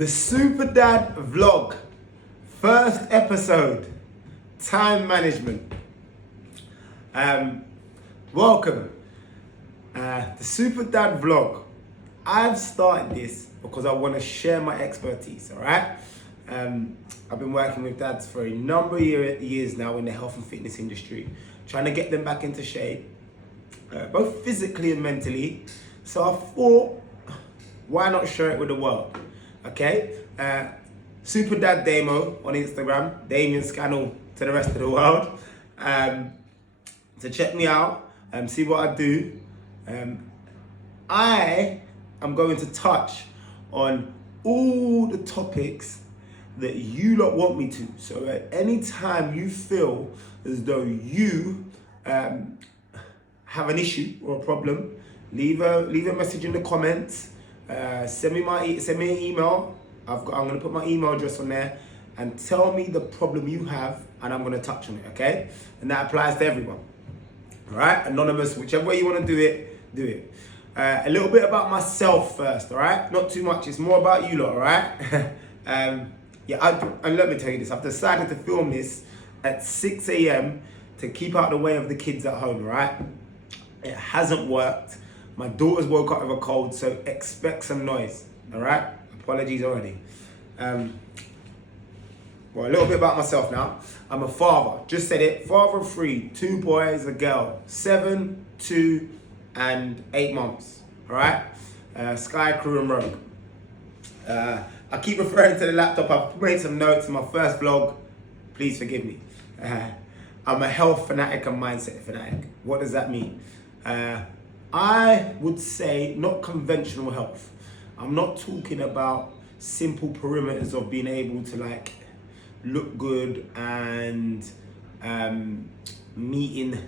The SuperDad vlog, first episode, time management. Welcome. The SuperDad vlog. I've started this because I want to share my expertise, all right? I've been working with dads for a number of years now in the health and fitness industry, trying to get them back into shape, both physically and mentally. So I thought, why not share it with the world? Okay, SuperDad Demo on Instagram, Damien Scannell to the rest of the world. So check me out and see what I do. I am going to touch on all the topics that you lot want me to. So at any time you feel as though you have an issue or a problem, leave a message in the comments. Send me an email. I'm going to put my email address on there and tell me the problem you have, and I'm going to touch on it, okay? And that applies to everyone. All right? Anonymous, whichever way you want to do it, do it. A little bit about myself first, all right? Not too much. It's more about you lot, all right? And let me tell you this. I've decided to film this at 6 a.m. to keep out the way of the kids at home, all right? It hasn't worked. My daughter's woke up with a cold, so expect some noise, all right? Apologies already. Well, a little bit about myself now. I'm a father, just said it, father of 3, 2 boys, a girl, 7, 2, and 8 months, all right? Sky, Crew, and Rogue. I keep referring to the laptop. I've made some notes in my first vlog. Please forgive me. I'm a health fanatic and mindset fanatic. What does that mean? I would say not conventional health. I'm not talking about simple perimeters of being able to like look good and meeting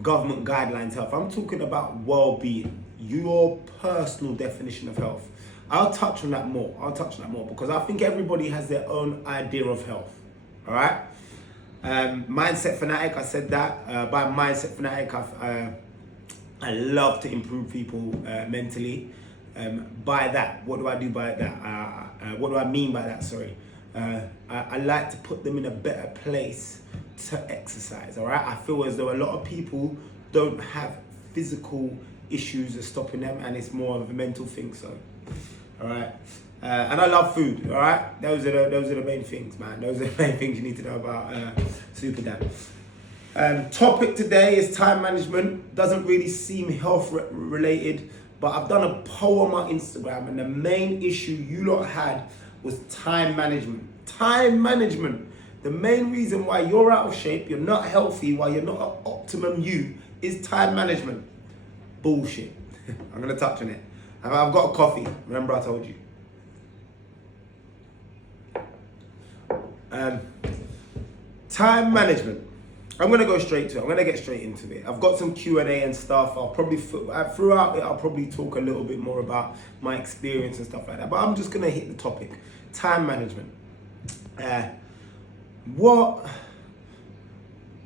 government guidelines health. I'm talking about well-being, your personal definition of health. I'll touch on that more. Because I think everybody has their own idea of health. All right. Mindset fanatic. I said that. By mindset fanatic, I love to improve people mentally. By that, what do I do by that? What do I mean by that? Sorry. I like to put them in a better place to exercise. All right. I feel as though a lot of people don't have physical issues that are stopping them, and it's more of a mental thing. So, all right. And I love food. All right. Those are the main things, man. Those are the main things you need to know about SuperDad. Topic today is time management. Doesn't really seem health related, but I've done a poll on my Instagram, and the main issue you lot had was time management. Time management. The main reason why you're out of shape, you're not healthy, why you're not at optimum you, is time management. Bullshit. I'm gonna touch on it. I've got a coffee. Remember I told you. Time management. I'm gonna go straight to it. I'm gonna get straight into it. I've got some Q&A and stuff. I'll probably throughout it, I'll probably talk a little bit more about my experience and stuff like that. But I'm just gonna hit the topic: time management. What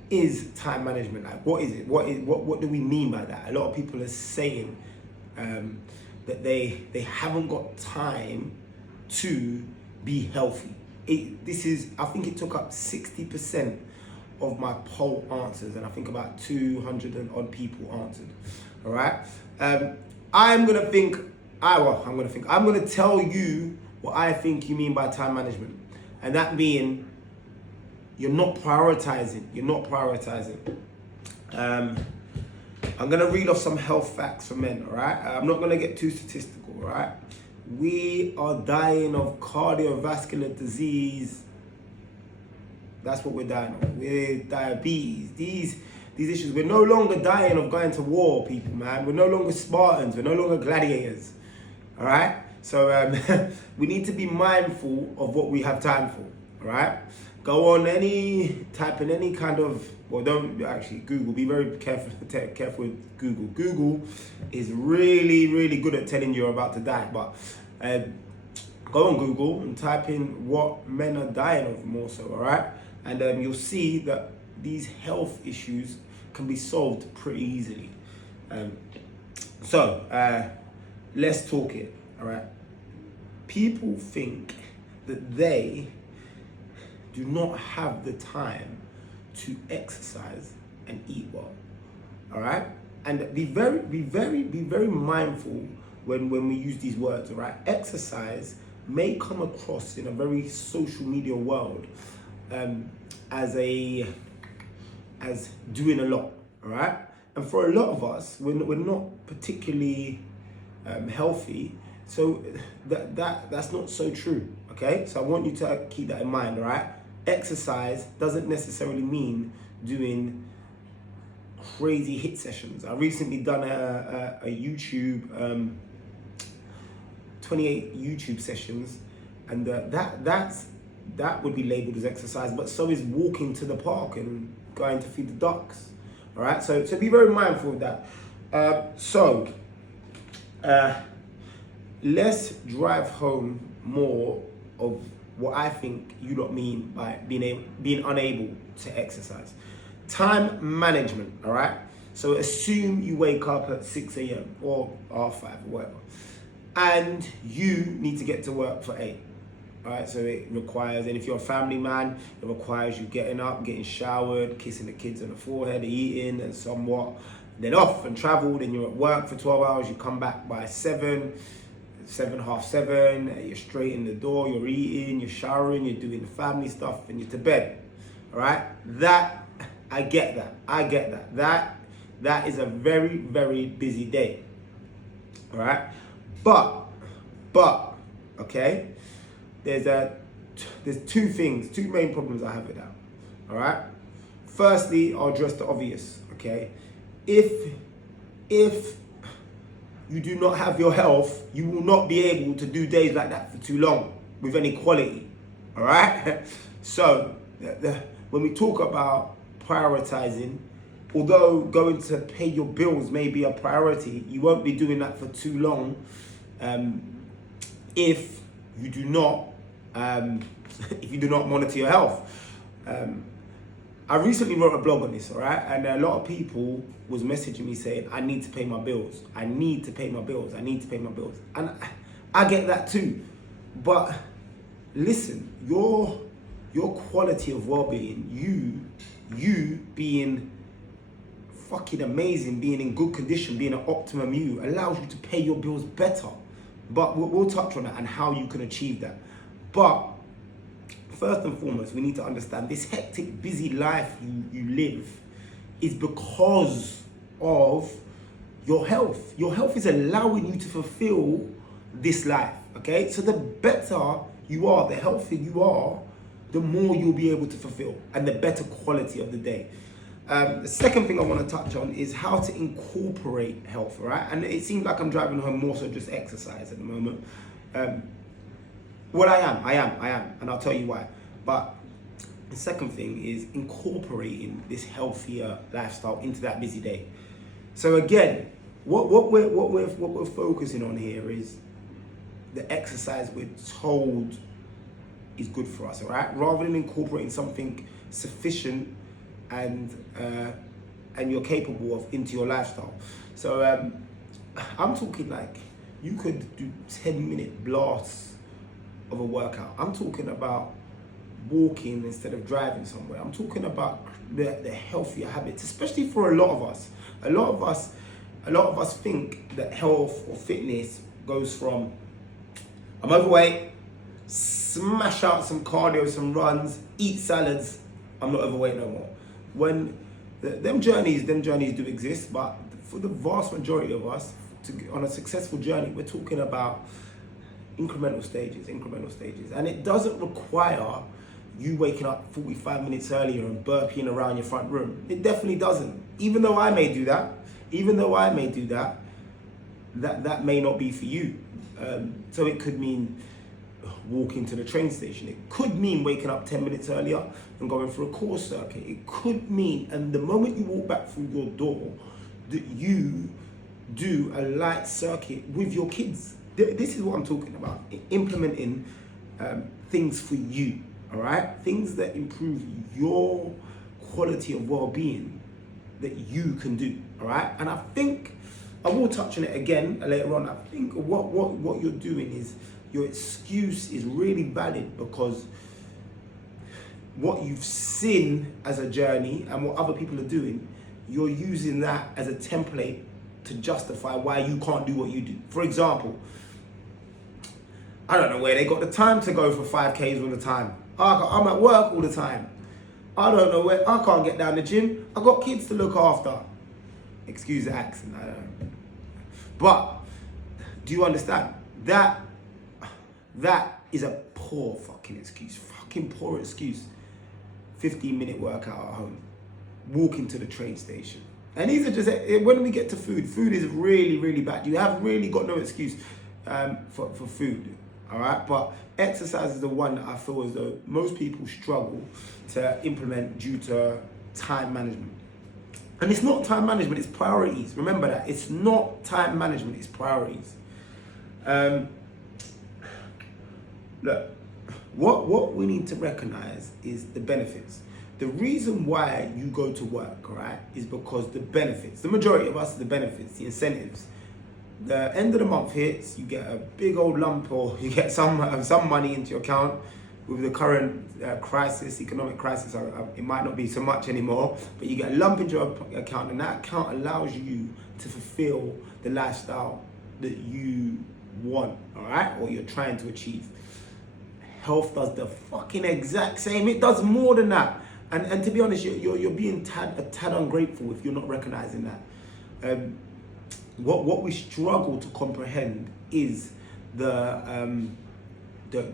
is time management like? What is it? What do we mean by that? A lot of people are saying that they haven't got time to be healthy. I think it took up 60% of my poll answers, and I think about 200 and odd people answered. All right. I'm gonna tell you what I think you mean by time management, and that being you're not prioritizing. I'm gonna read off some health facts for men. All right. I'm not gonna get too statistical. All right. We are dying of cardiovascular disease. That's what we're dying of. We're diabetes. These issues. We're no longer dying of going to war, people, man. We're no longer Spartans. We're no longer gladiators. All right? So we need to be mindful of what we have time for. All right? Go on type in any kind of, well, don't actually Google. Be very careful with Google. Google is really, really good at telling you you're about to die. But go on Google and type in what men are dying of more so, all right? And you'll see that these health issues can be solved pretty easily. So let's talk it, all right? people think that they do not have the time to exercise and eat well. All right, and be very mindful when we use these words. All right, exercise may come across in a very social media world as doing a lot. All right, and for a lot of us, we're not particularly healthy, so that's not so true. Okay, so I want you to keep that in mind. All right, exercise doesn't necessarily mean doing crazy hit sessions. I recently done a YouTube 28 YouTube sessions, and that would be labeled as exercise, but so is walking to the park and going to feed the ducks. All right, so be very mindful of that. Let's drive home more of what I think you lot mean by being unable to exercise. Time management, all right? So assume you wake up at 6 a.m. or half 5 or whatever, and you need to get to work for 8. All right, so it requires, and if you're a family man, it requires you getting up, getting showered, kissing the kids on the forehead, eating, and somewhat, then off and travel. Then you're at work for 12 hours, you come back by 7, half 7, you're straight in the door, you're eating, you're showering, you're doing the family stuff, and you're to bed. All right, I get that. That is a very, very busy day. All right, but okay, there's two main problems I have with that. All right, firstly, I'll address the obvious. Okay, if you do not have your health, you will not be able to do days like that for too long with any quality. All right, so when we talk about prioritizing, although going to pay your bills may be a priority, you won't be doing that for too long if you do not monitor your health. I recently wrote a blog on this, all right, and a lot of people was messaging me saying, I need to pay my bills, and I get that too. But listen, your quality of well-being, you being fucking amazing, being in good condition, being an optimum you, allows you to pay your bills better. But we'll touch on that and how you can achieve that. But first and foremost, we need to understand this hectic, busy life you live is because of your health. Your health is allowing you to fulfill this life, okay? So the better you are, the healthier you are, the more you'll be able to fulfill and the better quality of the day. The second thing I want to touch on is how to incorporate health, right? And it seems like I'm driving home more so just exercise at the moment. Well, I am, and I'll tell you why. But the second thing is incorporating this healthier lifestyle into that busy day. So again, what we're focusing on here is the exercise we're told is good for us, all right? Rather than incorporating something sufficient and you're capable of into your lifestyle. So I'm talking like you could do 10-minute blasts of a workout. I'm talking about walking instead of driving somewhere. I'm talking about the healthier habits, especially for a lot of us. A lot of us think that health or fitness goes from I'm overweight, smash out some cardio, some runs, eat salads, I'm not overweight no more. When them journeys do exist, but for the vast majority of us, on a successful journey, we're talking about incremental stages. And it doesn't require you waking up 45 minutes earlier and burping around your front room. It definitely doesn't. Even though I may do that, that may not be for you. So it could mean walking to the train station. It could mean waking up 10 minutes earlier and going for a course circuit. It could mean, and the moment you walk back through your door, that you do a light circuit with your kids. This is what I'm talking about. Implementing things for you, all right? Things that improve your quality of well-being that you can do, all right? And I think I will touch on it again later on. I think what you're doing is, your excuse is really valid, because what you've seen as a journey and what other people are doing, you're using that as a template to justify why you can't do what you do. For example, I don't know where they got the time to go for 5Ks all the time. I'm at work all the time. I don't know where, I can't get down the gym. I got kids to look after. Excuse the accent, I don't know. But, do you understand? That is a poor fucking excuse. Fucking poor excuse. 15-minute workout at home. Walking to the train station. And these are just, when we get to food is really, really bad. You have really got no excuse for food. All right, but exercise is the one that I feel as though most people struggle to implement due to time management. And it's not time management, it's priorities. Remember that. It's not time management, it's priorities. Look, what we need to recognize is the benefits. The reason why you go to work, right, is because the benefits, the majority of us, the benefits, the incentives. The end of the month hits, you get a big old lump, or you get some money into your account. With the current economic crisis, it might not be so much anymore, but you get a lump into your account, and that account allows you to fulfill the lifestyle that you want, all right, or you're trying to achieve. Health does the fucking exact same. It does more than that. And to be honest, you're being a tad ungrateful if you're not recognizing that. What we struggle to comprehend is the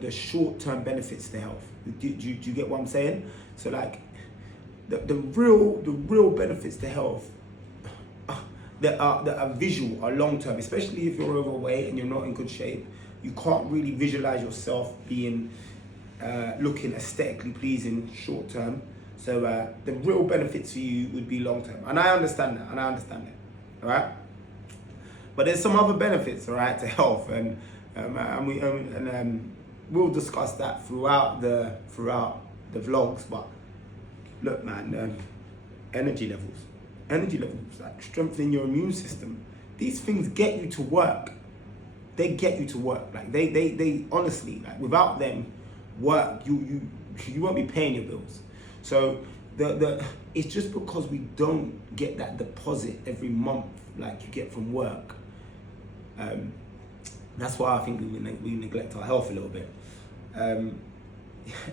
short-term benefits to health. Do you get what I'm saying? So like the real benefits to health that are visual, are long-term, especially if you're overweight and you're not in good shape. You can't really visualize yourself being looking aesthetically pleasing short-term. So the real benefits for you would be long-term, and I understand that, all right? But there's some other benefits, all right, to health, and we'll discuss that throughout the vlogs. But look, man, energy levels, like strengthening your immune system. These things get you to work. They get you to work. Like they honestly, like without them, work you won't be paying your bills. So it's just because we don't get that deposit every month like you get from work. That's why I think we neglect our health a little bit.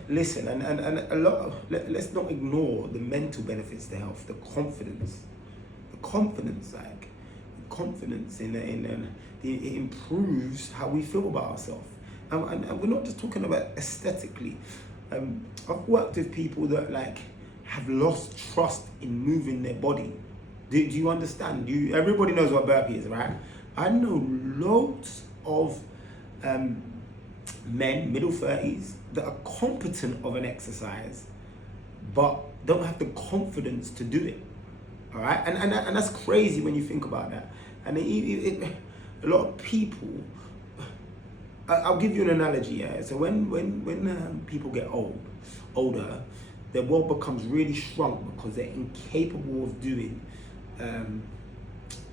Listen, and let's not ignore the mental benefits to health, the confidence, it improves how we feel about ourselves. And we're not just talking about aesthetically. I've worked with people that like have lost trust in moving their body. Do you understand? Everybody knows what burpee is, right? I know loads of men, middle 30s, that are competent of an exercise, but don't have the confidence to do it. All right, and that's crazy when you think about that. And a lot of people. I'll give you an analogy. Yeah. So when people get older, their world becomes really shrunk because they're incapable of doing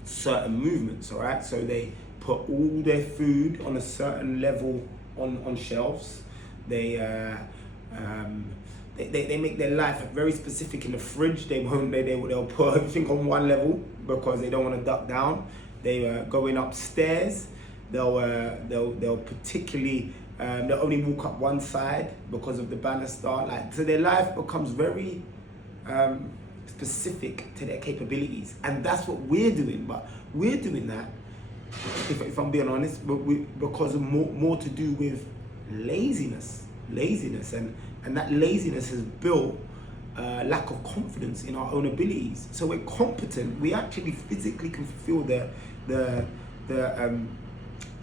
certain movements. All right. So they put all their food on a certain level on shelves. They'll make their life very specific in the fridge. They'll put everything on one level because they don't want to duck down. They going upstairs. They'll particularly they'll only walk up one side because of the banister. Like, so their life becomes very specific to their capabilities, and that's what we're doing. But we're doing that, if I'm being honest, because of more to do with laziness, and that laziness has built lack of confidence in our own abilities. So we're competent. We actually physically can fulfill the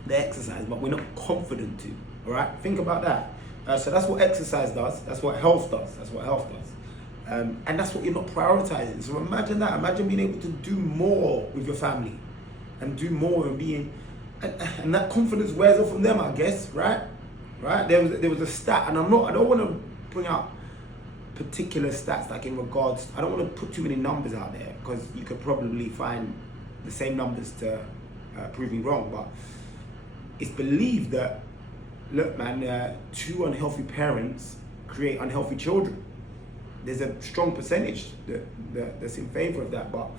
exercise, but we're not confident to. All right, think about that. So that's what exercise does. That's what health does. And that's what you're not prioritizing. So imagine that. Imagine being able to do more with your family, and do more and being, and that confidence wears off from them, I guess. Right. There was a stat, and I don't want to bring out particular stats, like in regards. I don't want to put too many numbers out there because you could probably find the same numbers to prove me wrong, but it's believed that, look man, two unhealthy parents create unhealthy children. There's a strong percentage that's in favor of that, but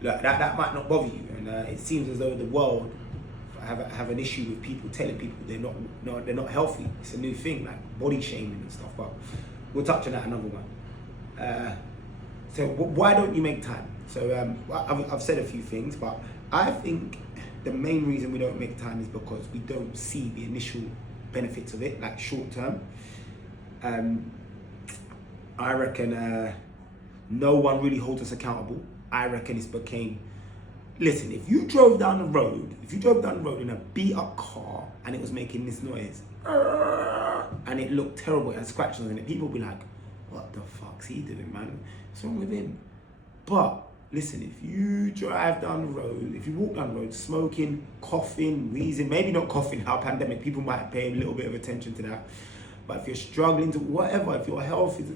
look, that might not bother you, and it seems as though the world have an issue with people telling people they're not healthy. It's a new thing, like body shaming and stuff, but we'll touch on that another one. So why don't you make time? So I've said a few things, but I think the main reason we don't make time is because we don't see the initial benefits of it, like short term. I reckon no one really holds us accountable. I reckon it's became, listen, if you drove down the road in a beat up car and it was making this noise, and it looked terrible, it had scratches on it, people would be like, what the fuck's he doing, man? What's wrong with him? But listen, if you drive down the road, if you walk down the road smoking, coughing, wheezing, maybe not coughing, our pandemic, people might pay a little bit of attention to that. But if you're struggling to whatever, if your health is,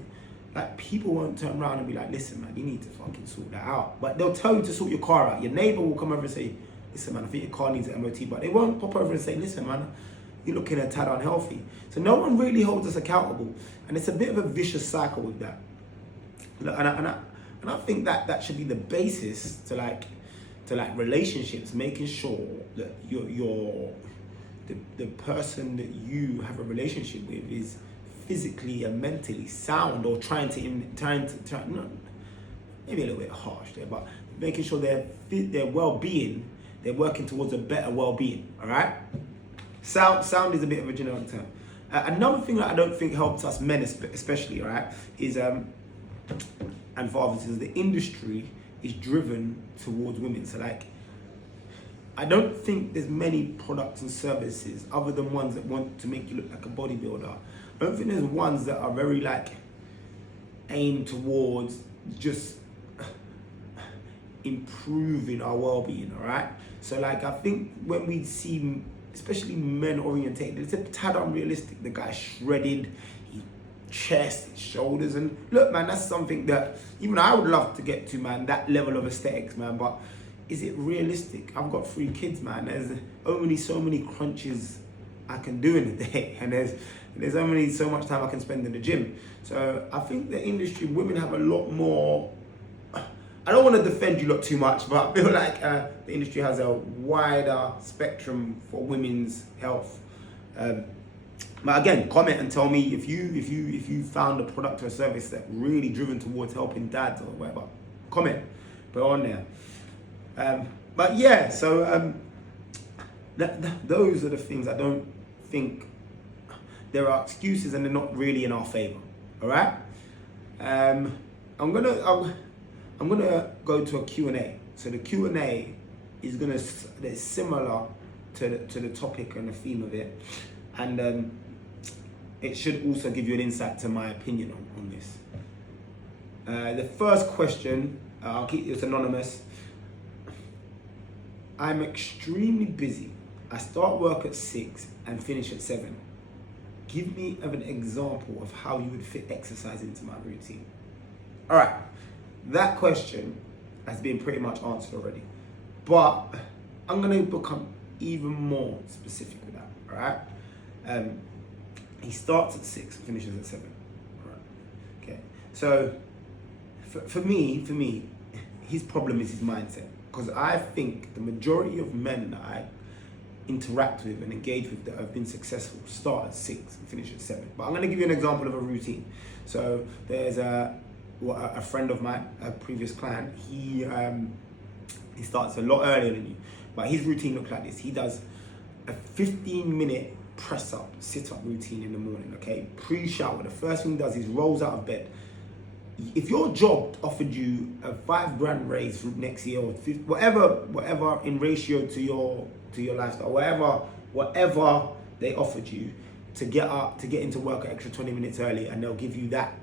like, people won't turn around and be like, listen man, you need to fucking sort that out. But they'll tell you to sort your car out. Your neighbor will come over and say, listen man, I think your car needs an MOT. But they won't pop over and say, listen man, you're looking a tad unhealthy. So no one really holds us accountable. And it's a bit of a vicious cycle with that. And I think that should be the basis to like relationships, making sure that the person that you have a relationship with is physically and mentally sound, or trying to no, maybe a little bit harsh there, but making sure their well-being, they're working towards a better well-being. All right. Sound is a bit of a generic term. Another thing that I don't think helps us men, especially, right, is and fathers, is the industry is driven towards women. So like, I don't think there's many products and services other than ones that want to make you look like a bodybuilder. I don't think there's ones that are very like aimed towards just improving our well-being. All right. So like, I think when we see, especially men orientated, it's a tad unrealistic. The guy's shredded, his chest, his shoulders, and look man, that's something that even I would love to get to, man, that level of aesthetics, man, but is it realistic? I've got 3 kids, man. There's only so many crunches I can do in a day, and there's only so much time I can spend in the gym. So I think the industry, women have a lot more, I don't want to defend you lot too much, but I feel like the industry has a wider spectrum for women's health. But again, comment and tell me if you found a product or a service that really driven towards helping dads or whatever. Comment, put it on there. But yeah, so those are the things. I don't think there are excuses, and they're not really in our favor. All right. I'm gonna go to a Q&A. So the Q&A is it's similar to the topic and the theme of it, and it should also give you an insight to my opinion on this. The first question, I'll keep this anonymous. I'm extremely busy. I start work at 6 and finish at 7. Give me an example of how you would fit exercise into my routine. All right. That question has been pretty much answered already, but I'm going to become even more specific with that, all right? He starts at 6 and finishes at 7, all right? Okay, so for me, his problem is his mindset, because I think the majority of men that I interact with and engage with that have been successful start at 6 and finish at 7. But I'm going to give you an example of a routine. So there's a friend of mine, a previous client, he starts a lot earlier than you, but his routine looks like this. He does a 15-minute press-up, sit-up routine in the morning, okay? Pre-shower, the first thing he does is rolls out of bed. If your job offered you a $5,000 raise next year, or whatever in ratio to your lifestyle, whatever they offered you to get into work an extra 20 minutes early, and they'll give you that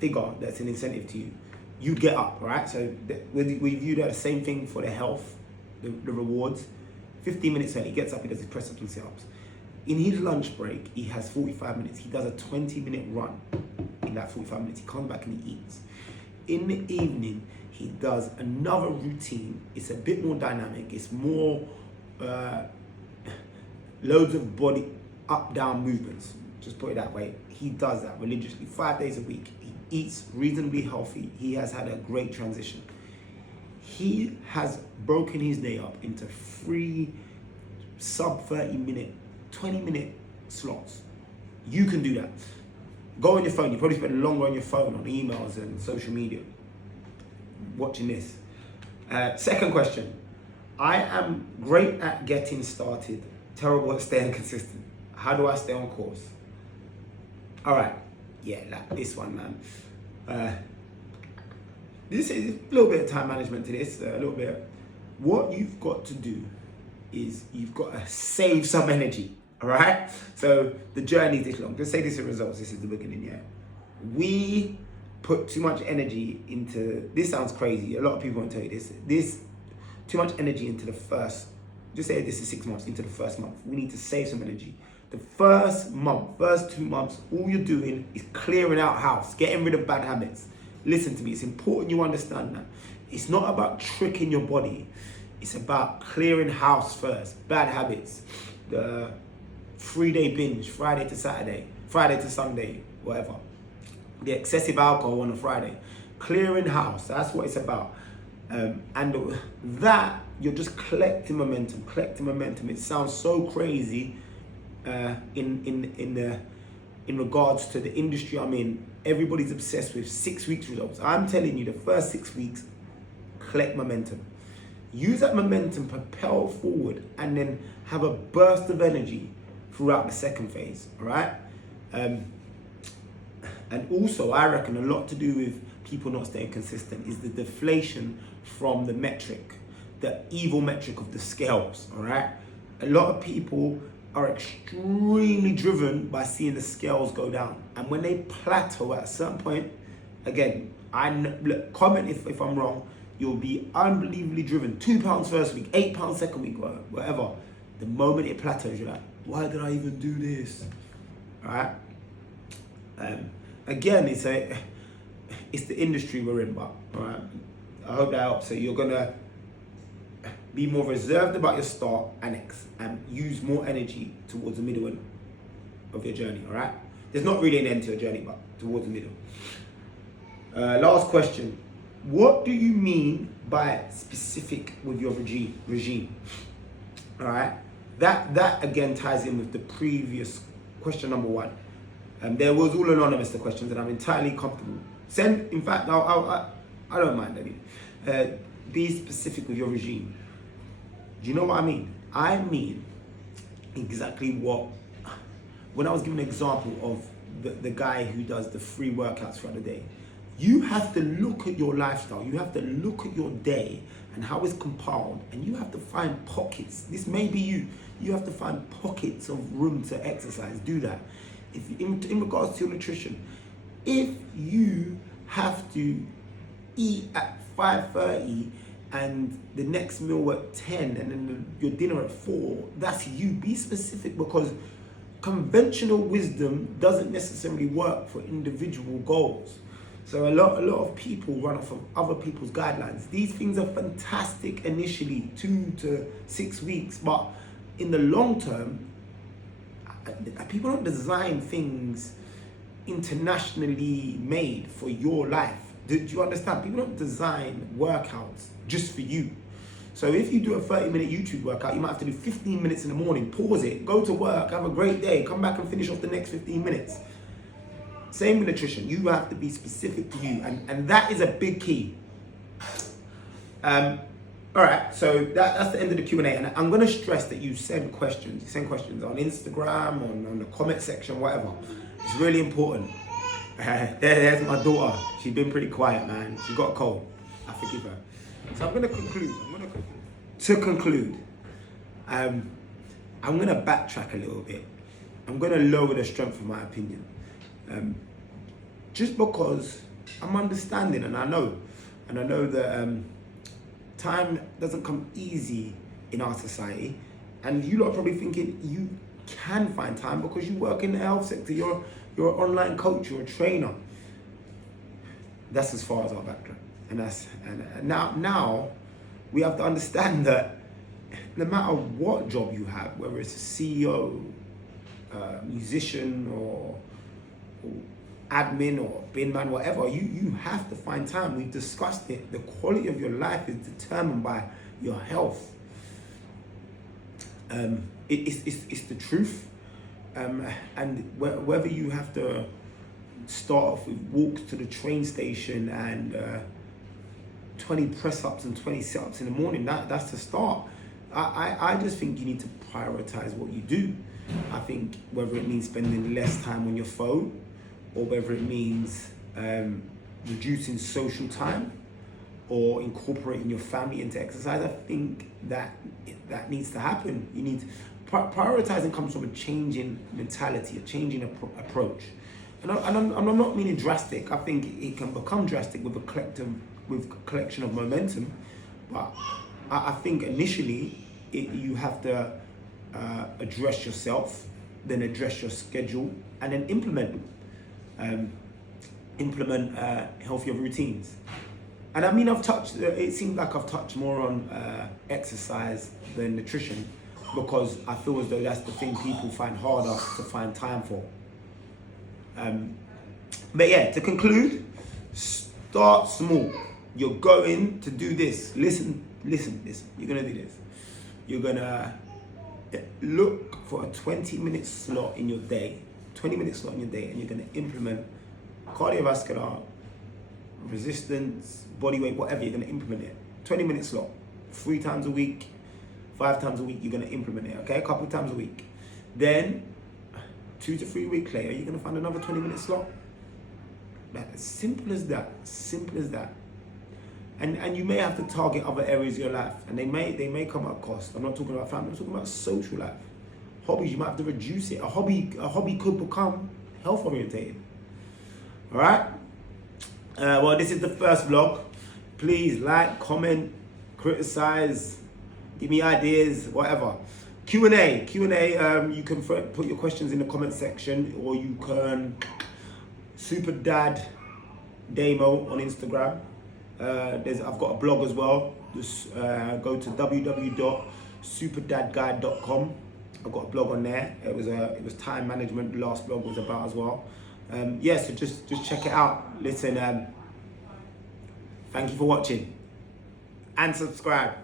figure that's an incentive to you, you'd get up, right? So we view that the same thing for the health, the rewards. 15 minutes early, he gets up, he does his press ups and sit-ups. In his lunch break, he has 45 minutes. He does a 20-minute run in that 45 minutes. He comes back and he eats. in the evening, he does another routine. It's a bit more dynamic. It's more loads of body up down movements. Just put it that way. He does that religiously 5 days a week. He eats reasonably healthy. He has had a great transition. He has broken his day up into 3 sub 30 minute, 20-minute slots. You can do that. Go on your phone. You probably spend longer on your phone, on emails and social media, watching this. Second question. I am great at getting started, terrible at staying consistent. How do I stay on course? All right. Yeah, like this one, man. This is a little bit of time management to this, a little bit. What you've got to do is you've got to save some energy, all right? So the journey is this long. Just say this is results, this is the beginning, yeah? We put too much energy into, this sounds crazy, a lot of people won't tell you this, too much energy into the first, just say this is 6 months, into the first month. We need to save some energy. The first month, first 2 months, all you're doing is clearing out house, getting rid of bad habits. Listen to me, it's important you understand that. It's not about tricking your body. It's about clearing house first, bad habits. The 3-day binge, Friday to Saturday, Friday to Sunday, whatever. The excessive alcohol on a Friday. Clearing house, that's what it's about. And that, you're just collecting momentum. It sounds so crazy in regards to the industry I'm in. Everybody's obsessed with 6 weeks results. I'm telling you, the first 6 weeks, collect momentum. Use that momentum, propel forward, and then have a burst of energy throughout the second phase, all right? And also, I reckon a lot to do with people not staying consistent is the deflation from the metric, the evil metric of the scales, all right? A lot of people are extremely driven by seeing the scales go down. And when they plateau at a certain point, again, look, comment if I'm wrong, you'll be unbelievably driven. £2 first week, £8 second week, whatever. The moment it plateaus, you're like, why did I even do this? All right? Again, it's the industry we're in, but all right? I hope that helps. So you're gonna be more reserved about your start and use more energy towards the middle of your journey, all right? There's not really an end to your journey, but towards the middle. Last question. What do you mean by specific with your regime? All right? That again ties in with the previous question number 1. There was all anonymous, the questions, and I'm entirely comfortable. In fact, I don't mind any. Be specific with your regime. Do you know what I mean? I mean exactly what, when I was giving an example of the guy who does the free workouts throughout the day, you have to look at your lifestyle, you have to look at your day and how it's compiled, and you have to find pockets. This may be you have to find pockets of room to exercise. Do that. If in regards to your nutrition, if you have to eat at 5:30 and the next meal at 10 and then your dinner at 4, that's you. Be specific, because conventional wisdom doesn't necessarily work for individual goals. So a lot of people run off of other people's guidelines. These things are fantastic initially, 2 to 6 weeks, but in the long term, people don't design things internationally made for your life. Do you understand? People don't design workouts just for you. So if you do a 30-minute YouTube workout, you might have to do 15 minutes in the morning, pause it, go to work, have a great day, come back and finish off the next 15 minutes. Same with nutrition. You have to be specific to you, and that is a big key. All right, so that's the end of the Q&A, and I'm going to stress that you send questions. You send questions on Instagram, on the comment section, whatever. It's really important. There's my daughter. She's been pretty quiet, man. She got a cold. I forgive her. So I'm going to conclude. To conclude, I'm going to backtrack a little bit. I'm going to lower the strength of my opinion. Just because I'm understanding, and I know that time doesn't come easy in our society, and you lot are probably thinking you can find time because you work in the health sector, you're an online coach, you're a trainer. That's as far as our background. And now we have to understand that no matter what job you have, whether it's a CEO, musician, or admin, or bin man, whatever, you have to find time. We've discussed it. The quality of your life is determined by your health. It's the truth. And whether you have to start off with walks to the train station and 20 press-ups and 20 sit-ups in the morning, that's the start. I just think you need to prioritize what you do. I think whether it means spending less time on your phone, or whether it means reducing social time, or incorporating your family into exercise, I think that needs to happen. You need prioritizing comes from a changing mentality, a changing approach. And I'm not meaning drastic. I think it can become drastic with a collection of momentum, but I think initially you have to address yourself, then address your schedule, and then implement healthier routines. And I mean, it seems like I've touched more on exercise than nutrition, because I feel as though that's the thing people find harder to find time for. But yeah, to conclude, start small. You're going to do this. Listen. You're going to do this. You're going to look for a 20-minute slot in your day, and you're going to implement cardiovascular, resistance, body weight, whatever. You're going to implement it. 20-minute slot, 3 times a week, 5 times a week. You're going to implement it. Okay, a couple of times a week. Then 2 to 3 weeks later, you're going to find another 20-minute slot. That's simple as that. And you may have to target other areas of your life, and they may come at cost. I'm not talking about family. I'm talking about social life. Hobbies, you might have to reduce it. A hobby could become health orientated. All right. Well, this is the first vlog. Please like, comment, criticize, give me ideas, whatever. Q&A. You can put your questions in the comment section, or you can SuperDad Demo on Instagram. I've got a blog as well. Just go to www.superdadguide.com. I've got a blog on there. It was time management. The last blog was about as well. So just check it out. Listen, thank you for watching and subscribe.